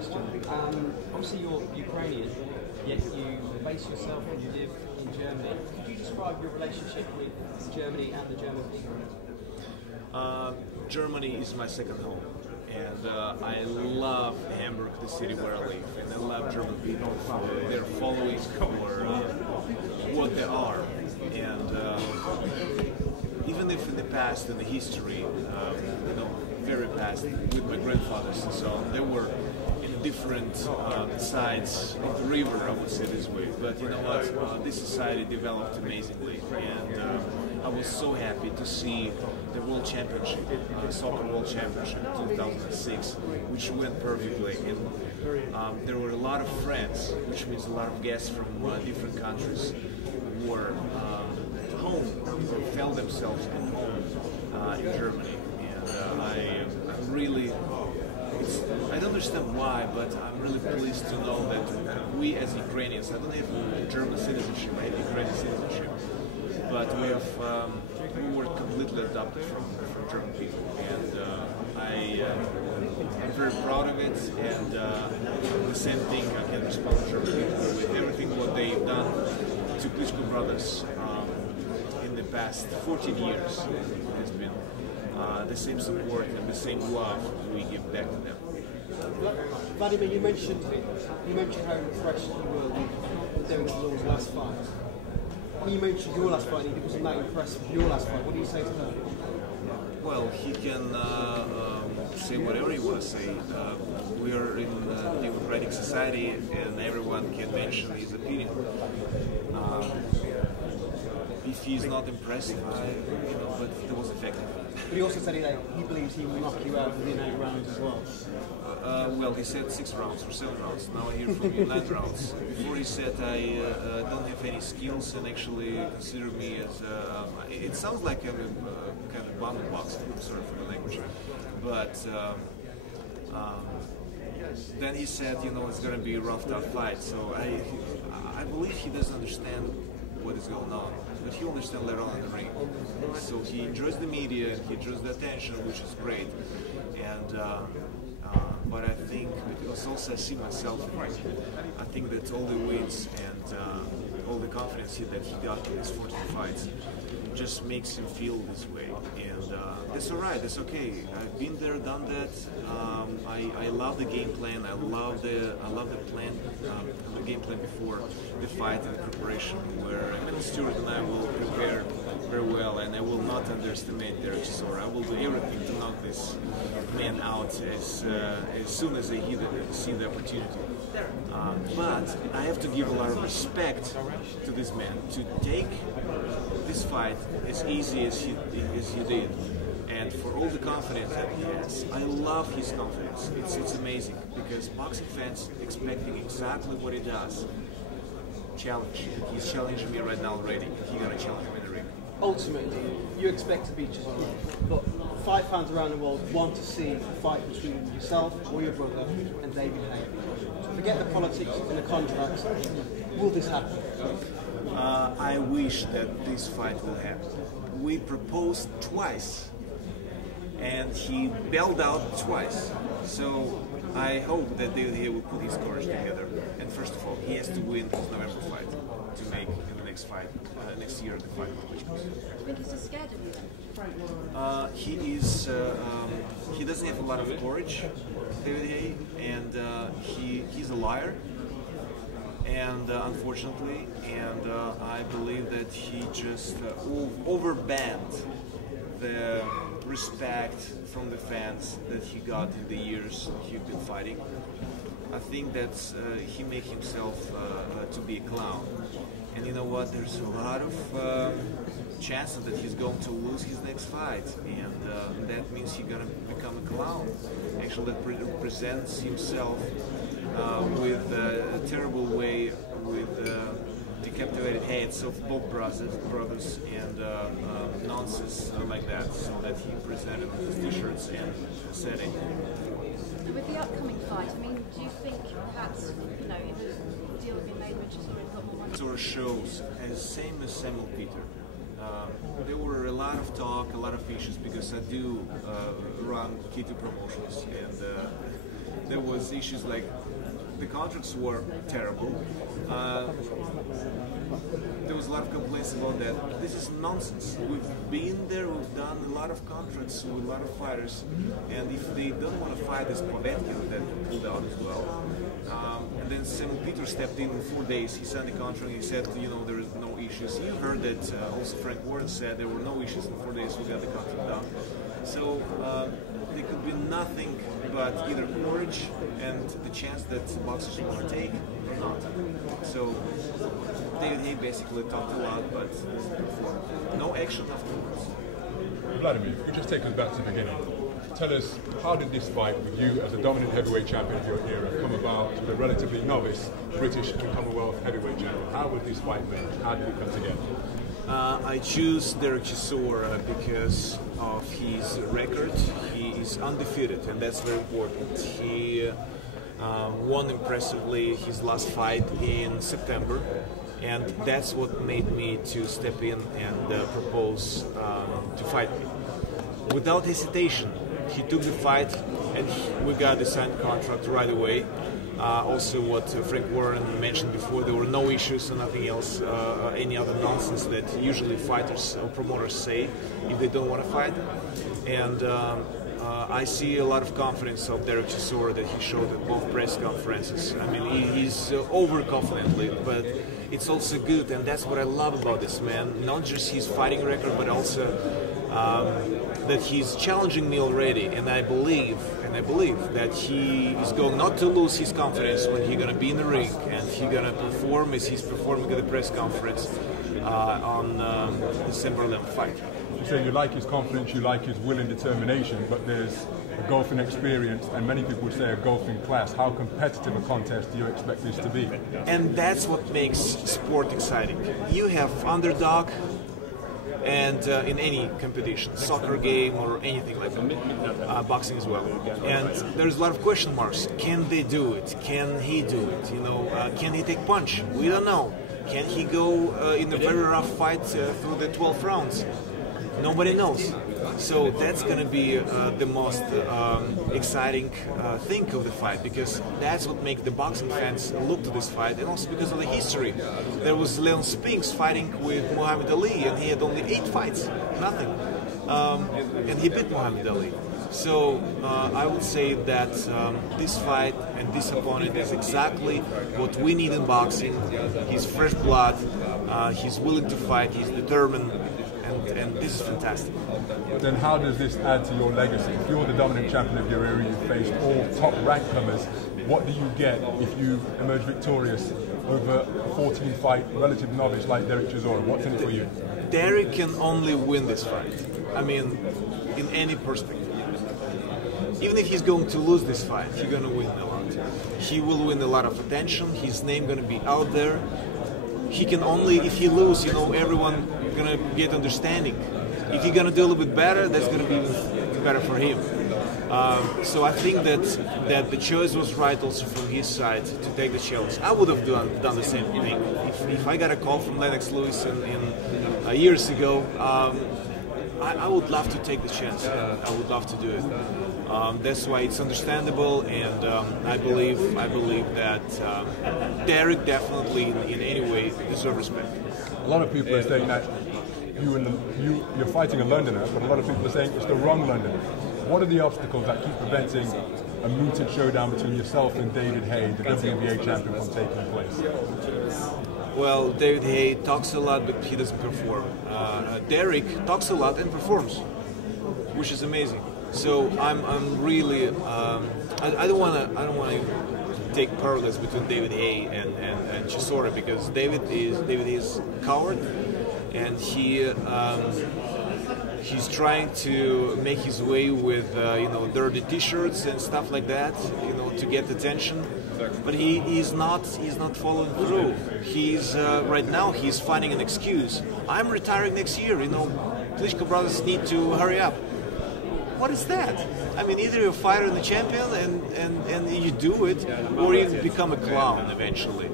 question. Obviously, you're Ukrainian, yet you base yourself and you live in Germany. Could you describe your relationship with Germany and the German people? Germany is my second home, and I love Hamburg, the city where I live, and I love German people for their following, for what they are, and even if in the past, in the history, very past, with my grandfathers and so on, they were in different sides of the river, I would say this way. But you know what? This society developed amazingly, and I was so happy to see the World Championship, Soccer World Championship 2006, which went perfectly. And there were a lot of friends, which means a lot of guests from different countries who were home, who felt themselves at home in Germany. And I really, I don't understand why, but I'm really pleased to know that we as Ukrainians, I don't have German citizenship, I have Ukrainian citizenship, but we were completely adopted from German people, and I'm very proud of it, and the same thing I can respond to German people with everything what they've done to Klitschko brothers in the past 14 years. It has been the same support and the same love we give back to them. Vladimir, you mentioned how impressed you were with Derek Chisora's last fight. When you mentioned your last fight, he wasn't that impressed with your last fight. What do you say to that? Well, he can say whatever he wants to say. We are in a democratic society, and everyone can mention his opinion. If he's not impressed, but it was effective. But he also said he believes he will knock you out within 8 rounds as well. Well, he said 6 rounds or 7 rounds. Now I hear from you 9 rounds. Before he said I don't have any skills and actually consider me as it sounds like I'm kind of bum boxing. I'm sorry for the language, but then he said, it's going to be a rough, tough fight. So I believe he doesn't understand what is going on, but he'll understand later on in the ring. So he enjoys the media, he enjoys the attention, which is great. And but I think, because also I see myself in it, I think that all the wins and all the confidence that he got in his 14 fights just makes him feel this way, and that's alright, that's okay. I've been there, done that. I love the game plan. I love the plan, the game plan before the fight and the preparation, where Stuart and I will prepare very well, and I will not underestimate Derek Chisora. I will do everything to knock this man out as soon as I see the opportunity. But I have to give a lot of respect to this man to take this fight as easy as he did, and for all the confidence that he has. I love his confidence. It's amazing, because boxing fans expecting exactly what he does. Challenge. He's challenging me right now already. He's gonna challenge me in the ring. Ultimately, you expect to beat Chisora, but 5 fans around the world want to see a fight between yourself or your brother and David Haye. Forget the politics and the contracts. Will this happen? I wish that this fight will happen. We proposed twice, and he bailed out twice. So I hope that David Haye will put his courage together. And first of all, he has to win his November fight to make in the next fight, next year, the fight with Klitschko. Do you think he's just scared of you then? He is. He doesn't have a lot of courage, David Haye, and he's a liar. And unfortunately, I believe that he just overbanned the respect from the fans that he got in the years he's been fighting. I think that he made himself to be a clown. And you know what? There's a lot of chances that he's going to lose his next fight, and that means he's going to become a clown. Actually, that represents himself with a terrible way, with decapitated heads of both brothers and nonsense like that, so that he presented with the t-shirts and said it. With the upcoming fight, I mean, do you think perhaps, if the deal had been made with Chisora and got more money? Chisora shows as same as Samuel Peter. There were a lot of talk, a lot of issues, because I do run K2 promotions, and there was issues like the contracts were terrible. There was a lot of complaints about that. This is nonsense. We've been there, we've done a lot of contracts with a lot of fighters, and if they don't want to fight this Povetkin, that pulled out as well. And then Sam Peter stepped in 4 days. He signed the contract and he said, you know, there is no issues. You heard that also Frank Warren said there were no issues in 4 days. We got the contract done. So there could be nothing but either courage and the chance that boxers want to take or not. So David Haye basically talked a lot, but no action afterwards. Vladimir, if you could just take us back to the beginning. Tell us, how did this fight with you as a dominant heavyweight champion of your era come about with a relatively novice British and Commonwealth heavyweight champion? How was this fight made? How did it come together? I choose Derek Chisora because of his record. He is undefeated, and that's very important. He won impressively his last fight in September, and that's what made me to step in and propose to fight me. Without hesitation, he took the fight, and we got the signed contract right away. Also, what Frank Warren mentioned before, there were no issues and nothing else, any other nonsense that usually fighters or promoters say if they don't want to fight. And I see a lot of confidence of Derek Chisora that he showed at both press conferences. I mean, he's overconfident, but it's also good, and that's what I love about this man. Not just his fighting record, but also that he's challenging me already, and I believe that he is going not to lose his confidence when he's going to be in the ring and he's going to perform as he's performing at the press conference on December 11th fight. You say you like his confidence, you like his will and determination, but there's a golfing experience, and many people would say a golfing class. How competitive a contest do you expect this to be? And that's what makes sport exciting. You have underdog, and in any competition, soccer game or anything like that, boxing as well. And there's a lot of question marks. Can they do it? Can he do it? You know, can he take punch? We don't know. Can he go in a very rough fight through the 12 rounds? Nobody knows. So that's going to be the most exciting thing of the fight, because that's what makes the boxing fans look to this fight, and also because of the history. There was Leon Spinks fighting with Muhammad Ali, and he had only 8 fights, nothing, and he beat Muhammad Ali. So I would say that this fight and this opponent is exactly what we need in boxing. He's fresh blood, he's willing to fight, he's determined, and this is fantastic. Then how does this add to your legacy? If you're the dominant champion of your era, you faced all top rank comers, what do you get if you emerge victorious over a 14-fight relative novice like Derek Chisora? What's in it for you? Derek can only win this fight. I mean, in any perspective. Even if he's going to lose this fight, he's going to win a lot. He will win a lot of attention. His name going to be out there. He can only, if he loses, you know, everyone gonna get understanding. If he's gonna do a little bit better, that's gonna be even better for him. So I think that the choice was right also from his side to take the challenge. I would have done the same thing. If I got a call from Lennox Lewis in years ago, I would love to take the chance. I would love to do it. That's why it's understandable, and I believe that Derek definitely, in any way, deserves respect. A lot of people are saying that you're fighting a Londoner, but a lot of people are saying it's the wrong Londoner. What are the obstacles that keep preventing a mooted showdown between yourself and David Haye, the WNBA champion, from taking place? Well, David Haye talks a lot, but he doesn't perform. Derek talks a lot and performs, which is amazing. So I'm really I don't want to take parallels between David Haye and Chisora, because David is a coward, and he's trying to make his way with dirty T-shirts and stuff like that, to get attention. But he's not following through. He's right now he's finding an excuse. I'm retiring next year. Klitschko brothers need to hurry up. What is that? I mean, either you're a fighter and a champion and you do it, or you become a clown eventually.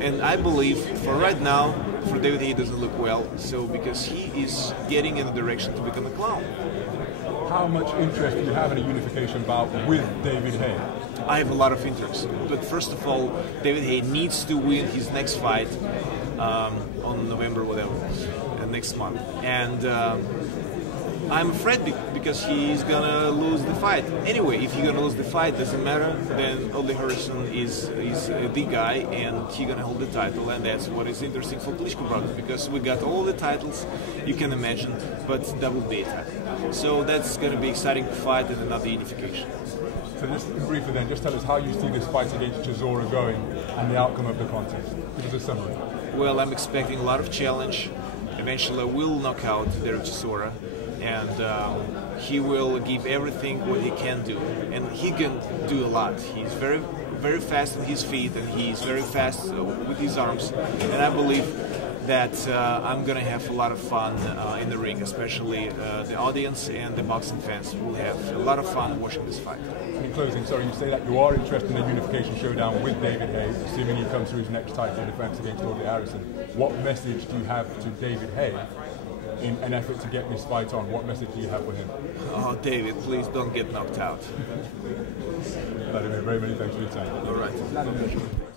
And I believe for right now, for David, he doesn't look well. So because he is getting in the direction to become a clown. how much interest do you have in a unification bout with David Haye? I have a lot of interest, but first of all, David Haye needs to win his next fight on November, whatever, next month, and I'm afraid because he's gonna lose the fight. Anyway, if he's gonna lose the fight, doesn't matter. Then Wladimir Harrison is the guy, and he's gonna hold the title, and that's what is interesting for Klitschko brothers because we got all the titles you can imagine, but WBA title. So that's gonna be exciting fight and another unification. So just briefly then, just tell us how you see this fight against Chisora going and the outcome of the contest. Give us a summary. Well, I'm expecting a lot of challenge. Eventually, I will knock out Derek Chisora, and he will give everything what he can do, and he can do a lot. He's very, very fast on his feet, and he's very fast with his arms, and I believe that I'm gonna have a lot of fun in the ring, especially the audience and the boxing fans will have a lot of fun watching this fight. In closing, sorry, you say that you are interested in a unification showdown with David Haye, assuming he comes through his next title defense against Wladimir Harrison. What message do you have to David Haye in an effort to get this fight on? What message do you have for him? Oh, David, please don't get knocked out. Wladimir, very many thanks for your time. All right.